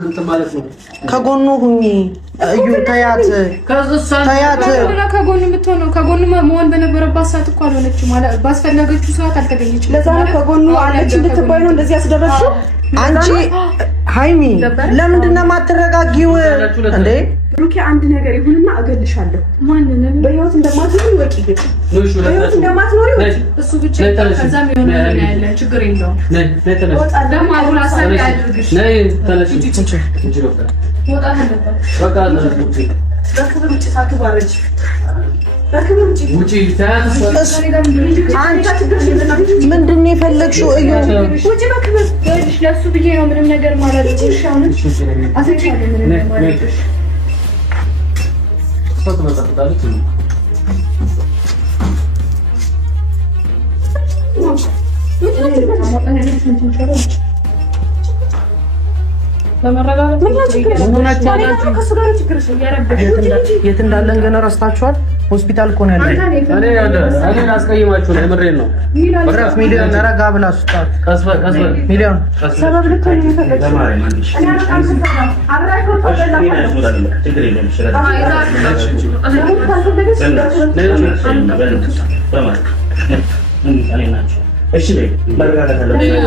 እንት ማለት ነው ከጎኑ ሁኚ እዩ ታያት ከጎኑ የምትሆነው ከጎኑ መሆን በነበረባት ሰዓት እኮ አልሆነች ማለት ባስፈለገችው ሰዓት አልተገኘችም። ለዛ ነው ከጎኑ አለች እንድትባይ ነው እንደዚህ ያስደረግሽው። አንቺ ሃይሚ ለምንድን ነው የማትረጋጊው እንዴ? ብሩኬ አንድ ነገር ይሁንና እገልሻለሁ። ማንንም በህይወት እንደማትኖሪ ወቂ ግን በህይወት እንደማትኖሪ እሱ ብቻ ከዛም የሆነ ነገር ያለ ችግር የለውም። ደግሞ አሁን ሀሳብ ያድርግሽ ነይ ተነሽ እንጂ ወጣ ነበር በቃ ለሩጭ በክብር ውጪ ሳትባረጂ በክብር ውጪ ውጪ ታያት ምንድን ነው የፈለግሽው? እዩ ውጪ በክብር ገርሽ ለሱ ብዬ ነው ምንም ነገር ማለት ይሻውን አትቻለ ምንም ነገር ማለት ሰጥ መጣጣለች የት እንዳለን ገና ረስታችኋል። ሆስፒታል እኮ ነው ያለው። እኔ አስቀይማችሁ ነው የምሬን ነው። ወራፍ ሚሊዮን ረጋ ብላ ሱጣት ቀስበ ሚሊዮን ሰበብ ልትሆን ይፈልጋል። እኔ አላውቅም ሰበብ አብራይ ኮተበላ ችግር የለም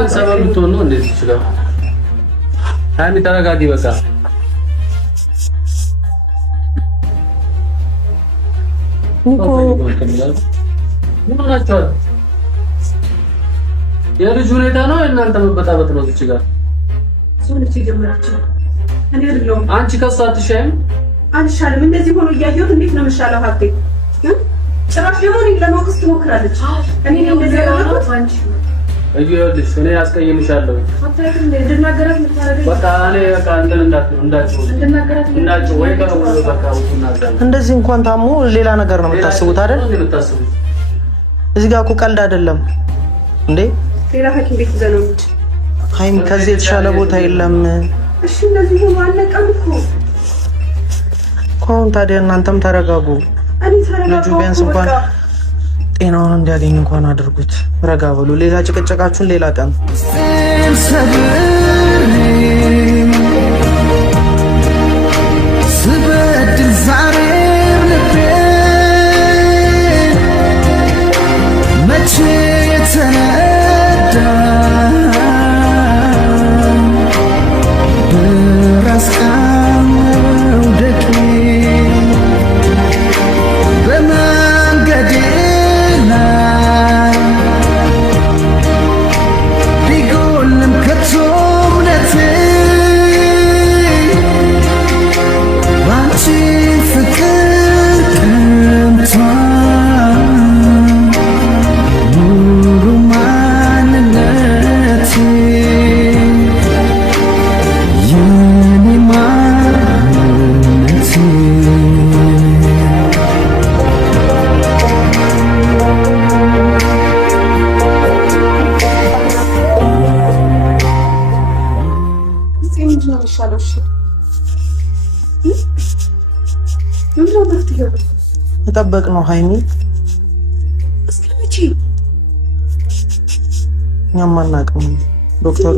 ሰበብ ልትሆን ነው እንደዚህ ይችላል። ሃይሚ ተረጋጊ በቃ የልጅ ሁኔታ ነው እናንተ መበጣበጥ ነው እዚህ ጋር ሶልች ይጀምራችሁ። እኔ አይደለሁም አንቺ ከሷ አትሻይም አንሻልም። እንደዚህ ሆኖ እያየሁት እንዴት ነው የምሻለው? ሀብቴ ጭራሽ ደግሞ እኔን ለማውቀስ ትሞክራለች። እኔ እንደዚህ ያደረኩት አንቺ እዩልሽ እኔ አስቀይምሻለሁ። አታውቅም እንድናገራት የምታረገኝ በቃ እኔ በቃ እንዳትሉ ወይ በቃ እንደዚህ እንኳን ታሞ ሌላ ነገር ነው የምታስቡት አይደል? እዚህ ጋር እኮ ቀልድ አይደለም እንዴ። ሌላ ሐኪም ቤት ዘነው ሃይሚ ከዚህ የተሻለ ቦታ የለም። እሺ እንደዚህ ሆኖ አለቀም እኮ አሁን ታዲያ እናንተም ተረጋጉ። እኔ ተረጋጋሁ። ልጁ ቢያንስ እንኳን ጤናውን እንዲያገኝ እንኳን አድርጉት። ረጋ ብሉ። ሌላ ጭቅጭቃችሁን ሌላ ቀን ስበድል ዛሬ ልቤ መቼ የተነዳ በራስ መውደቄ በመንገዴ ቢጎልም ከቶ እምነቴ ባንቺ ፍቅር ቀንቷል ሙሉ ማንነቴ የኔ ማንነቴ መጠበቅ ነው ሃይሚ። እስከ መቼ እኛም አናውቅም ዶክተሩ